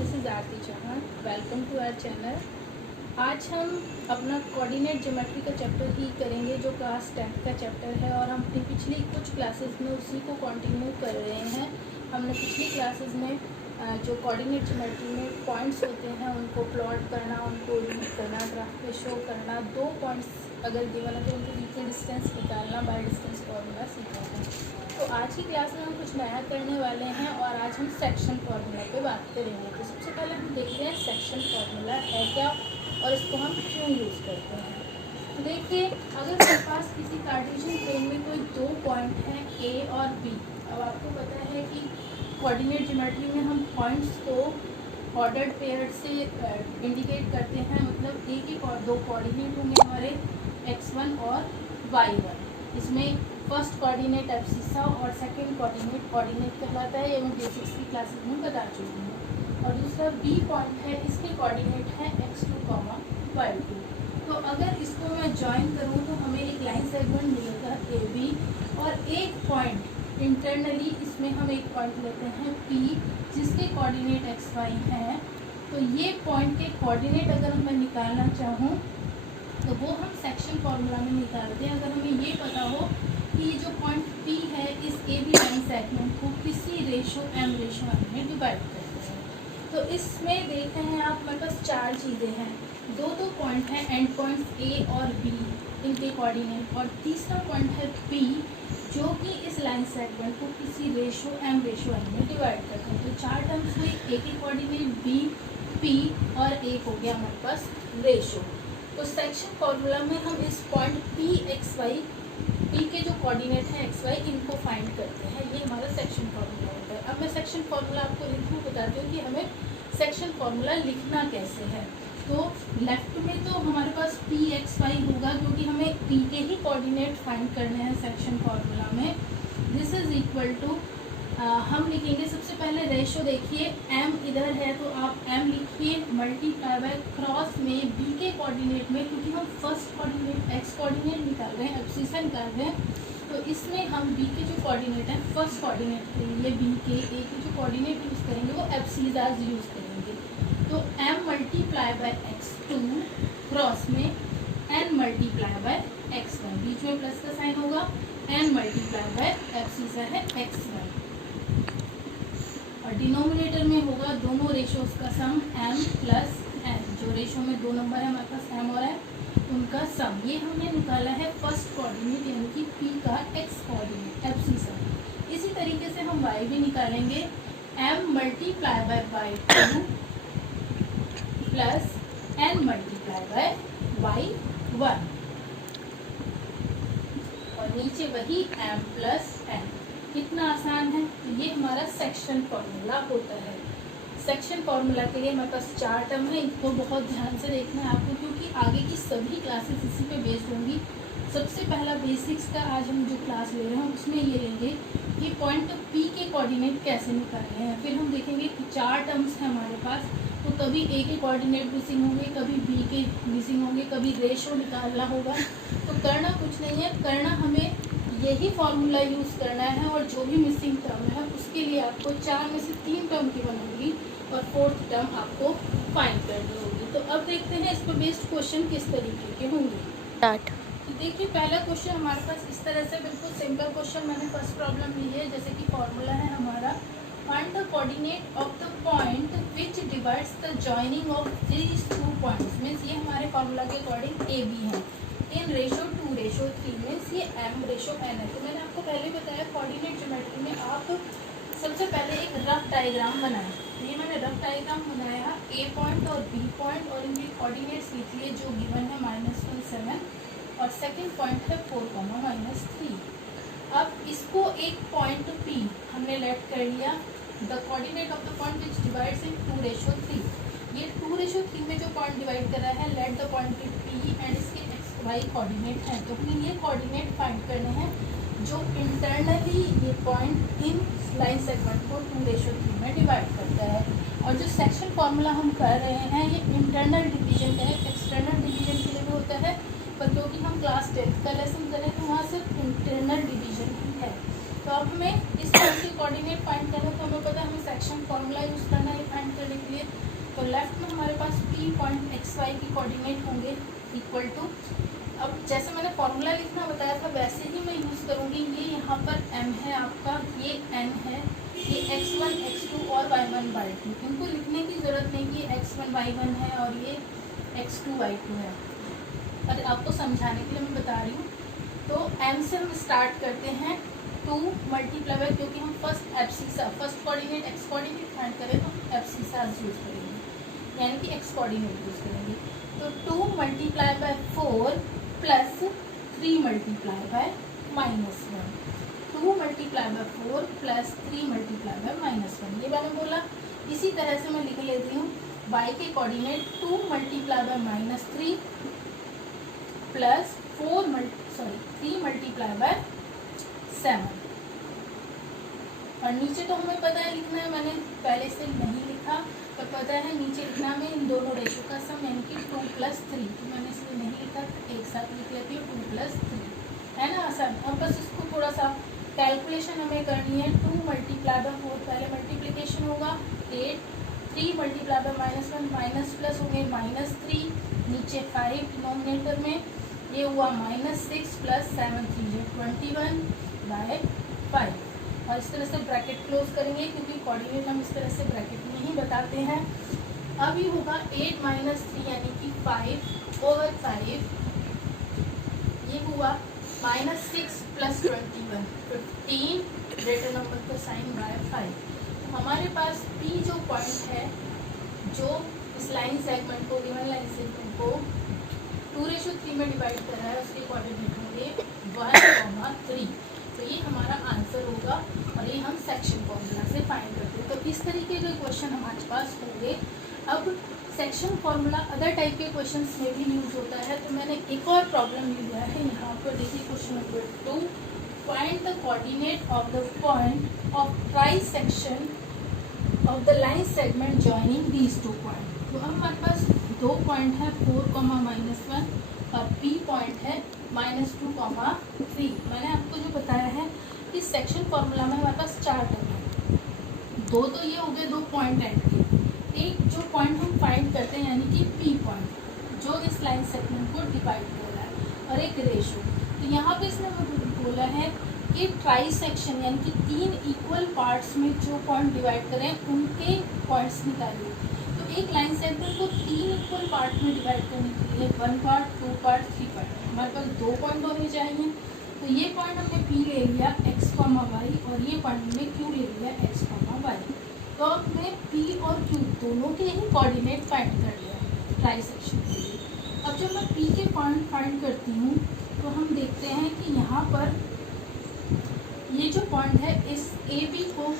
This is Aarti Chauhan. Welcome to our channel. आज हम अपना कोऑर्डिनेट ज्योमेट्री का चैप्टर ही करेंगे जो क्लास 10 का चैप्टर है, और हम अपनी पिछली कुछ क्लासेस में उसी को कंटिन्यू कर रहे हैं। हमने पिछली क्लासेस में जो कोऑर्डिनेट ज्योमेट्री में पॉइंट्स होते हैं उनको प्लॉट करना, उनको रीड करना, ग्राफ पे शो करना, दो पॉइंट्स अगर गिवन है तो उनके बीच में डिस्टेंस निकालना बाय डिस्टेंस फॉर्मूला सीखा है। तो आज की क्लास में हम कुछ नया करने वाले हैं और आज हम सेक्शन फार्मूला पे बात करेंगे। तो सबसे पहले हम देखते हैं सेक्शन फार्मूला है क्या और इसको हम क्यों यूज़ करते हैं। तो देखिए, अगर हमारे पास किसी कार्टेशियन प्लेन में कोई दो पॉइंट हैं ए और बी। अब आपको पता है कि कोऑर्डिनेट ज्योमेट्री में हम पॉइंट्स को ऑर्डर्ड पेयर से इंडिकेट करते हैं, मतलब ए के दो कोऑर्डिनेट होंगे हमारे x1 और y1। इसमें फर्स्ट कोऑर्डिनेट एब्सिसा और सेकंड कोऑर्डिनेट कहलाता है, ये मैं बेसिक्स की क्लासेस में बता चुकी हूँ। और दूसरा बी पॉइंट है, इसके कोऑर्डिनेट है x2, y2। तो अगर इसको मैं ज्वाइन करूँ तो हमें एक लाइन सेगमेंट मिलेगा ए बी, और एक पॉइंट इंटरनली इसमें हम एक पॉइंट लेते हैं P जिसके कोऑर्डिनेट एक्स वाई हैं। तो ये पॉइंट के कोऑर्डिनेट अगर मैं निकालना चाहूँ तो वो हम सेक्शन फार्मूला में निकालते हैं। अगर हमें ये पता हो कि जो पॉइंट P है इस ए बी लाइन सेगमेंट को किसी रेशो m में डिवाइड करते हैं। तो इसमें देख रहे हैं आप, हमारे पास चार चीज़ें हैं। दो पॉइंट हैं, एंड पॉइंट्स A और B, इनके कोऑर्डिनेट, और तीसरा पॉइंट है P जो कि इस लाइन सेगमेंट को किसी रेशो m में डिवाइड करते हैं। तो चार टर्म्स हुई, A के कोऑर्डिनेट B, P और एक हो गया हमारे पास रेशो। तो सेक्शन फार्मूला में हम इस point P x y, P के जो कोऑर्डिनेट हैं एक्स वाई, इनको फाइंड करते हैं। ये हमारा सेक्शन फार्मूला होता है। अब मैं सेक्शन फार्मूला आपको लिखूँ, बताती हूँ कि हमें सेक्शन फार्मूला लिखना कैसे है। तो लेफ्ट में तो हमारे पास P एक्स वाई होगा क्योंकि हमें P के ही कोऑर्डिनेट फाइंड करने हैं सेक्शन फार्मूला में। दिस इज इक्वल टू, हम लिखेंगे सबसे पहले रेशो। देखिए m इधर है तो आप m लिखिए, मल्टीप्लाई बाय क्रॉस में b के कोऑर्डिनेट में, क्योंकि हम फर्स्ट कोऑर्डिनेट x कोऑर्डिनेट निकाल रहे हैं, एब्सिसा निकाल रहे हैं, तो इसमें हम b के जो कोऑर्डिनेट हैं फर्स्ट कोऑर्डिनेट के लिए b के a के जो कोऑर्डिनेट यूज़ करेंगे वो एब्सिसाज यूज़ करेंगे। तो m multiply by x2 cross में n मल्टीप्लाई बाय x1, बीच में प्लस का साइन होगा, n मल्टीप्लाई बाय एब्सिसा है x1, और डिनोमिनेटर में होगा दोनों रेशोज का सम m प्लस n। जो रेशो में दो नंबर है हमारे पास m और n, उनका सम। ये हमने निकाला है फर्स्ट कोऑर्डिनेट यानी कि p का x कोऑर्डिनेट एब्सिसा। इसी तरीके से हम y भी निकालेंगे, m multiply by y2 plus n multiply by y1, और नीचे वही m प्लस n। कितना आसान है। तो ये हमारा सेक्शन फार्मूला होता है। सेक्शन फार्मूला के लिए हमारे पास चार टर्म है, इनको बहुत ध्यान से देखना है आपको, क्योंकि आगे की सभी क्लासेस इसी पे बेस्ड होंगी। सबसे पहला बेसिक्स का आज हम जो क्लास ले रहे हैं उसमें ये लेंगे कि पॉइंट P के कोऑर्डिनेट कैसे निकालने हैं। फिर हम देखेंगे कि चार टर्म्स हैं हमारे पास, तो कभी A के कोऑर्डिनेट मिसिंग होंगे, कभी B के मिसिंग होंगे, कभी रेशो निकालना होगा। तो करना कुछ नहीं है, करना हमें यही फार्मूला यूज़ करना है, और जो भी मिसिंग टर्म है उसके लिए आपको चार में से तीन टर्म की होगी और फोर्थ टर्म आपको फाइंड करनी होगी। तो अब देखते हैं इस पर बेस्ड क्वेश्चन किस तरीके के होंगे। स्टार्ट। तो देखिए, पहला क्वेश्चन हमारे पास इस तरह से बिल्कुल सिंपल क्वेश्चन मैंने फर्स्ट प्रॉब्लम ली है। जैसे कि फॉर्मूला है हमारा, find the coordinate of the point which divides the joining of these two points. Means ये हमारे फॉर्मूला के अकॉर्डिंग ए बी है, इन रेशो 2:3, मीन्स ये m रेशो n है। तो मैंने आपको पहले बताया कोऑर्डिनेट ज्योमेट्री में आप सबसे पहले एक रफ डायग्राम बनाएं। तो ये मैंने रफ डायग्राम बनाया, a पॉइंट और b पॉइंट, और इनके कोऑर्डिनेट्स लिखिए जो गिवन है -1 7, और सेकंड पॉइंट है 4, -3। अब इसको एक पॉइंट P हमने लेट कर लिया, the coordinate of the point which divides in 2:3। ये 2:3 में जो पॉइंट डिवाइड कर रहा है, let the point P and इसके y कोऑर्डिनेट है। तो हमें ये कोऑर्डिनेट फाइंड करने हैं जो इंटरनली ये पॉइंट इन लाइन सेगमेंट को 2:3 में डिवाइड करता है। और जो सेक्शन फार्मूला हम कर रहे हैं ये इंटरनल डिवीजन का है, एक्सटर्नल डिवीजन के लिए भी होता है, पर क्योंकि हम क्लास 10 का लेसन करें तो वहाँ सिर्फ इंटरनल डिवीजन ही है। तो अब हमें इस पॉइंट के कोऑर्डिनेट फाइंड करना, तो हमें पता है हमें सेक्शन फार्मूला यूज़ करना है फाइंड करने के लिए। तो लेफ्ट में हमारे पास P पॉइंट एक्स वाई की कोऑर्डिनेट होंगे इक्वल टू, अब जैसे मैंने फॉर्मूला लिखना बताया था वैसे ही मैं यूज़ करूँगी। ये यहाँ पर m है आपका, ये n है, ये x1 x2 और y1 y2, इनको लिखने की ज़रूरत नहीं कि x1 y1 है और ये x2 y2 है, और आपको समझाने के लिए मैं बता रही हूँ। तो m से हम स्टार्ट करते हैं 2 मल्टीप्लाई बाय, क्योंकि हम first abscissa first coordinate x coordinate find करें तो एब्सिसा यूज़ करेंगे, यानी कि एक्स कोऑर्डिनेट यूज़ करेंगे। तो 2 multiply by 4 plus 3 multiply by -1, 2 multiply by 4 plus 3 multiply by -1, ये मैंने बोला। इसी तरह से मैं लिख लेती हूँ y के coordinate 2 multiply by -3 plus 3 multiply by 7, और नीचे तो हमें पता है लिखना है, मैंने पहले से नहीं लिखा पर पता है नीचे लिखना में इन दोनों रेशो का सम, यानी कि 2 + 3, तो मैंने इसलिए नहीं लिखा, एक साथ लिख लेती हूँ 2 + 3, है ना आसान। अब बस इसको थोड़ा सा कैलकुलेशन हमें करनी है। 2 मल्टीप्लाई बाय 4 पहले मल्टीप्लिकेशन होगा 8, 3 मल्टीप्लाई बाय -1 माइनस प्लस हो गए -3, नीचे 5 डिनोमिनेटर में, ये हुआ -6 प्लस 7 3 21/5, और इस तरह से ब्रैकेट क्लोज करेंगे क्योंकि कोऑर्डिनेट हम इस तरह से ब्रैकेट में ही बताते हैं। अब ये होगा 8 - 3 यानी कि 5/5, ये हुआ -6 प्लस 21 15, ग्रेटर नंबर को साइन बाय 5। तो हमारे पास P जो पॉइंट है, जो इस लाइन सेगमेंट को, गिवन लाइन सेगमेंट को 2:3 में डिवाइड कर रहा है, उसके कोऑर्डिनेट होंगे 1,3। तो ये हमारा आंसर होगा, और ये हम सेक्शन फॉर्मूला से फाइंड करते हैं। तो इस तरीके के क्वेश्चन हमारे पास होंगे। अब सेक्शन फॉर्मूला अदर टाइप के क्वेश्चंस में भी यूज होता है, तो मैंने एक और प्रॉब्लम लिया है यहाँ पर, देखिए question number 2, find the coordinate of the point of try section of the line segment joining these 2 point. तो हमारे पास 2 पॉइंट है 4, -1, और P पॉइंट है -2, 3। मैंने आपको जो बताया है कि सेक्शन फॉर्मूला में हमारे पास 4 टर्म है, 2 तो ये हो गए 2 पॉइंट एंड के, एक जो पॉइंट हम फाइंड करते हैं यानी कि P पॉइंट जो इस लाइन सेगमेंट को डिवाइड कर रहा है, और एक रेशो। तो यहाँ पे इसने बोला है कि ट्राई सेक्शन यानी कि 3 इक्वल पार्ट्स में जो पॉइंट डिवाइड करें उनके पॉइंट्स निकालिए। तो एक लाइन सेगमेंट को 3 इक्वल पार्ट में डिवाइड करने के लिए 1 पार्ट, 2 पार्ट, 3 पार्ट, हमारे पास 2 पॉइंट होने चाहिए। तो ये पॉइंट हमने P ले लिया x, y, और ये पॉइंट हमने Q ले लिया x, y। तो हमने P और Q दोनों के ही कोऑर्डिनेट फाइंड कर लिया ट्राई सेक्शन के लिए। अब जब मैं P के पॉइंट फाइंड करती हूँ तो हम देखते हैं कि यहाँ पर ये जो पॉइंट है, इस AB को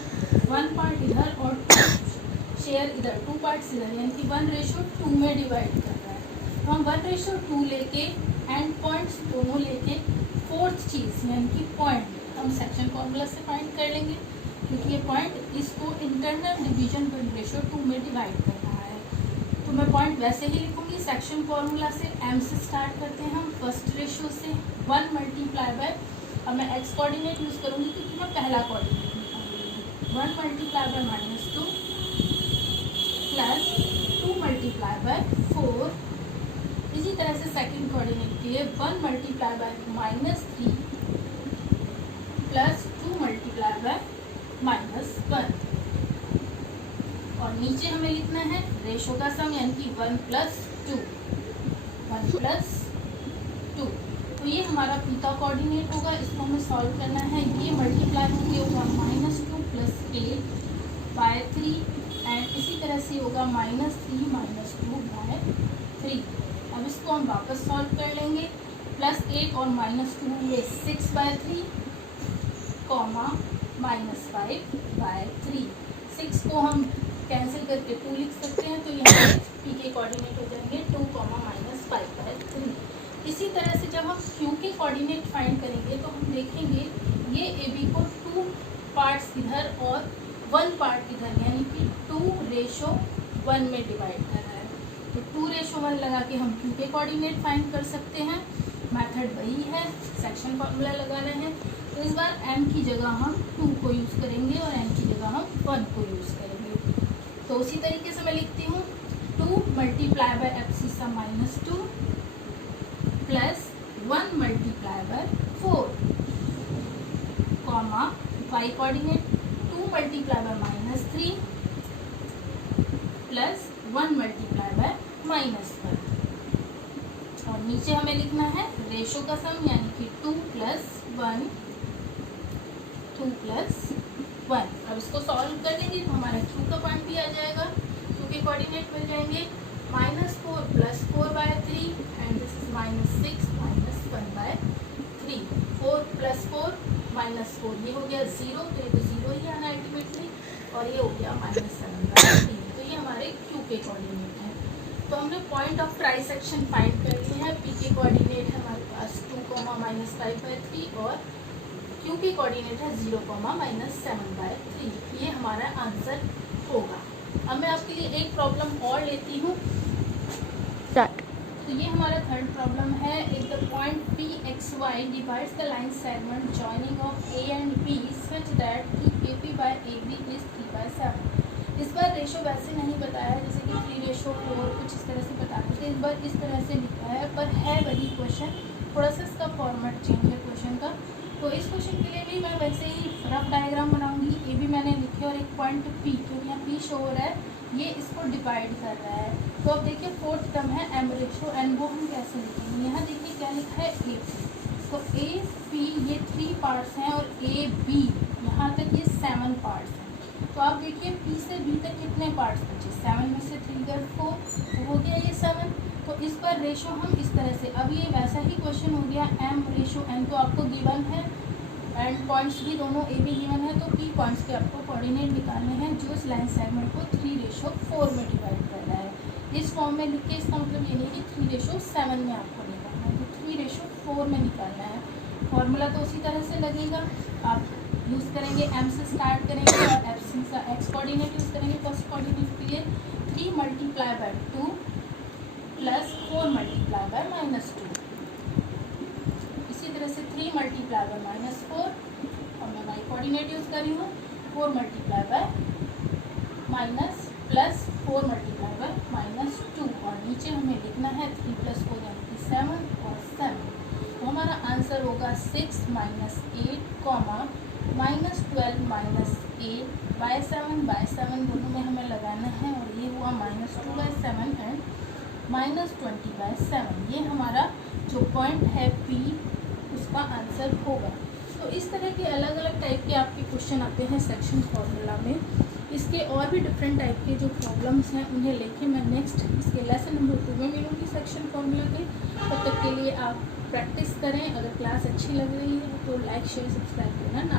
1 पार्ट इधर और 2 शेयर इधर, 2 पार्ट्स इधर, यानी कि 1:2 में डिवाइड कर रहा है। तो हम 1:2 लेके एंड पॉइंट्स दोनों लेके फोर्थ चीज़ यानी कि पॉइंट हम सेक्शन फॉर्मूला से फाइंड कर लेंगे, क्योंकि ये पॉइंट इसको इंटरनल डिवीजन 1:2 में डिवाइड कर रहा है। तो मैं पॉइंट वैसे ही लिखूंगी सेक्शन फॉर्मूला से। M से स्टार्ट करते हैं हम, फर्स्ट रेशियो से 1 मल्टीप्लाई बाय, अब मैं x कोऑर्डिनेट यूज़ करूँगी क्योंकि मैं पहला कोऑर्डिनेट लिखूँगी, 1 multiply by -2 plus 2 multiply by 4। इसी तरह से सेकंड कोऑर्डिनेट के लिए 1 multiply by -3 plus 2 multiply by -1, और नीचे हमें लिखना है रेशो का सम यानी कि 1 + 2, 1 + 2। तो ये हमारा P का कोऑर्डिनेट होगा, इसको हमें सॉल्व करना है। ये मल्टीप्लाई होके होगा -2 + 8/3, एंड इसी तरह से होगा -3 - 2/3। अब इसको हम वापस सॉल्व कर लेंगे, +8 और -2 ये 6/3, -5/3। 6 को हम कैंसिल करके 2 लिख सकते हैं, तो यहाँ P के कोऑर्डिनेट हो जाएंगे 2, -5/3। इसी तरह से जब हम Q के कोऑर्डिनेट फाइंड करेंगे तो हम देखेंगे ये AB को 2 पार्ट्स इधर और 1 पार्ट इधर, यानी कि 2:1 में डिवाइड कर रहा है। तो 2:1 लगा के हम Q के कोऑर्डिनेट फाइंड कर सकते हैं। मेथड वही है, सेक्शन फॉर्मूला लगाना है। तो इस बार M की जगह हम 2 को यूज़ करेंगे और N की जगह हम 1 को यूज़ करेंगे। तो उसी तरीके से मैं लिखती हूँ 2 multiply by abscissa -2 plus 1 multiply by 4 comma y coordinate 2 multiply by -3 plus 1 multiply by -1 और नीचे हमें लिखना है रेशो का सम यानी कि 2 + 1 अब इसको सॉल्व कर लेंगे तो हमारा q का पॉइंट भी आ जाएगा, q के कोऑर्डिनेट मिल जाएंगे -4 + 4/3 एंड दिस इज -6 - 1/3 4 + 4 -4 ये हो गया 0, तो ये तो 0 ही आना अल्टीमेटली, और ये हो गया -7/3। तो ये हमारे q के कोऑर्डिनेट है। तो हमने पॉइंट ऑफ ट्राइसेक्शन फाइंड कर लिए हैं। p के कोऑर्डिनेट है हमारे पास 2, -5/3 और q के कोऑर्डिनेट है 0, -7/3। ये हमारा आंसर होगा। अब मैं आपके लिए एक प्रॉब्लम और लेती हूँ। तो ये हमारा थर्ड प्रॉब्लम है। If the point PXY divides the line segment joining of A and B such that कि AP by AB is 3/7। इस बार रेशो वैसे नहीं बताया है जैसे कि 3:4 कुछ इस तरह से बताते थे, इस बार इस तरह से लिखा है, पर है वही क्वेश्चन, थोड़ा सा इसका फॉर्मेट चेंज है क्वेश्चन का। तो इस क्वेश्चन के लिए भी मैं वैसे ही रफ डायग्राम बनाऊंगी। ए भी मैंने लिखे और एक पॉइंट P, क्योंकि यहाँ P शो हो रहा है, ये इसको डिवाइड कर रहा है। तो अब देखिए फोर्थ टर्म है M रेशो एंड वो हम कैसे लिखेंगे। यहाँ देखिए क्या लिखा है AP, तो AP ये 3 पार्ट्स हैं और AB यहाँ तक ये 7 पार्ट्स हैं। तो आप देखिए P से B तक कितने पार्ट्स बचे, 7 में से 3 गए 4, तो हो गया ये 7। तो इस पर रेशो हम इस तरह से, अब ये वैसा ही क्वेश्चन हो गया M रेशो N तो आपको गिवन है एंड पॉइंट्स भी दोनों ए भी गिवन है, तो P पॉइंट्स के आपको कोऑर्डिनेट निकालने हैं जो इस लाइन सेगमेंट को 3:4 में डिवाइड कर रहा है। इस फॉर्म में लिख के इसका मतलब ये नहीं कि 3:7 में आपको निकालना है, तो 3:4 में निकालना है। फॉर्मूला तो उसी तरह से लगेगा, आप यूज़ करेंगे M से स्टार्ट करेंगे और एब्सिसा x कोऑर्डिनेट यूज़ करेंगे फर्स्ट कोऑर्डिनेट के लिए। 3 multiply by 2 plus 4 multiply by -2, इसी तरह से 3 मल्टीप्लाई बाय -4 और मैं y कोऑर्डिनेट यूज़ कर रही हूँ 4 multiply by minus plus 4 multiply by -2 और नीचे हमें लिखना है 3 + 4 यानी कि 7 और 7। तो हमारा आंसर होगा 6 - 8, -12 - 8/7 दोनों में हमें लगाना है और ये हुआ -2/7 एंड -20/7। ये हमारा जो पॉइंट है P उसका आंसर होगा। तो इस तरह के अलग अलग टाइप के आपके क्वेश्चन आते हैं सेक्शन फॉर्मूला में। इसके और भी डिफरेंट टाइप के जो प्रॉब्लम्स हैं उन्हें लेके मैं नेक्स्ट इसके लेसन नंबर 2 में मिलूँगी सेक्शन फॉर्मूला के। तब तक के लिए आप प्रैक्टिस करें। अगर क्लास अच्छी लग रही है तो लाइक शेयर सब्सक्राइब करना ना।